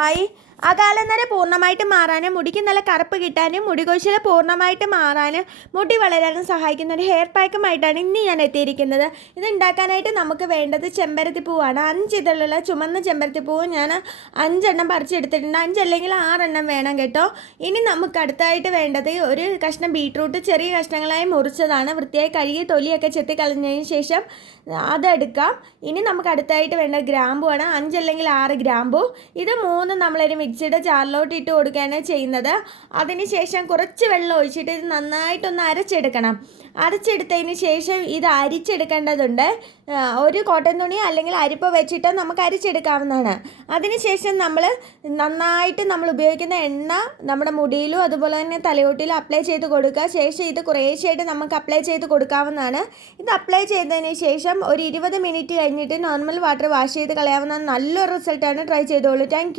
ആയി അകാലനര പൂർണ്ണമായിട്ട് മാറാനും മുടിക്ക് നല്ല കറുപ്പ് കിട്ടാനും മുടികൊഴിച്ചിൽ പൂർണ്ണമായിട്ട് മാറാനും മുടി വളരാനും സഹായിക്കുന്ന ഒരു ഹെയർ പാക്കുമായിട്ടാണ് ഇന്ന് ഞാൻ എത്തിയിരിക്കുന്നത്. ഇത് ഉണ്ടാക്കാനായിട്ട് നമുക്ക് വേണ്ടത് ചെമ്പരത്തിപ്പൂവാണ്. 5 ഇതളുള്ള ചുമന്ന ചെമ്പരത്തിപ്പൂവ് ഞാൻ 5 പറിച്ചെടുത്തിട്ടുണ്ട്. 5 അല്ലെങ്കിൽ 6 വേണം കേട്ടോ. ഇനി നമുക്ക് അടുത്തായിട്ട് വേണ്ടത് ഒരു കഷ്ണം ബീട്രൂട്ട് ചെറിയ കഷ്ണങ്ങളായി മുറിച്ചതാണ്. വൃത്തിയായി കഴുകി തൊലിയൊക്കെ ചെത്തി കളഞ്ഞതിന് ശേഷം അതെടുക്കാം. ഇനി നമുക്ക് അടുത്തായിട്ട് വേണ്ട ഗ്രാമ്പുവാണ്. 5 അല്ലെങ്കിൽ 6 ഗ്രാമ്പു. ഇത് 3 നമ്മളൊരു മിക്സിയുടെ ജാറിലോട്ട് ഇട്ട് കൊടുക്കുകയാണ് ചെയ്യുന്നത്. അതിനുശേഷം കുറച്ച് വെള്ളം ഒഴിച്ചിട്ട് ഇത് നന്നായിട്ടൊന്ന് അരച്ചെടുക്കണം. അരച്ചെടുത്തതിന് ശേഷം ഇത് അരിച്ചെടുക്കേണ്ടതുണ്ട്. ഒരു കോട്ടൺ തുണി അല്ലെങ്കിൽ അരിപ്പ വെച്ചിട്ട് നമുക്ക് അരിച്ചെടുക്കാവുന്നതാണ്. അതിനുശേഷം നന്നായിട്ട് നമ്മൾ ഉപയോഗിക്കുന്ന എണ്ണ നമ്മുടെ മുടിയിലും അതുപോലെ തന്നെ തലയോട്ടിലും അപ്ലൈ ചെയ്ത് കൊടുക്കുക. ശേഷം ഇത് കുറേശ്ശായിട്ട് നമുക്ക് അപ്ലൈ ചെയ്ത് കൊടുക്കാവുന്നതാണ്. ഇത് അപ്ലൈ ചെയ്തതിന് ശേഷം ഒരു 20 മിനിറ്റ് കഴിഞ്ഞിട്ട് നോർമൽ വാട്ടർ വാഷ് ചെയ്ത് കളയാവുന്ന നല്ലൊരു റിസൾട്ടാണ്. ട്രൈ ചെയ്തോളൂ. Thank you.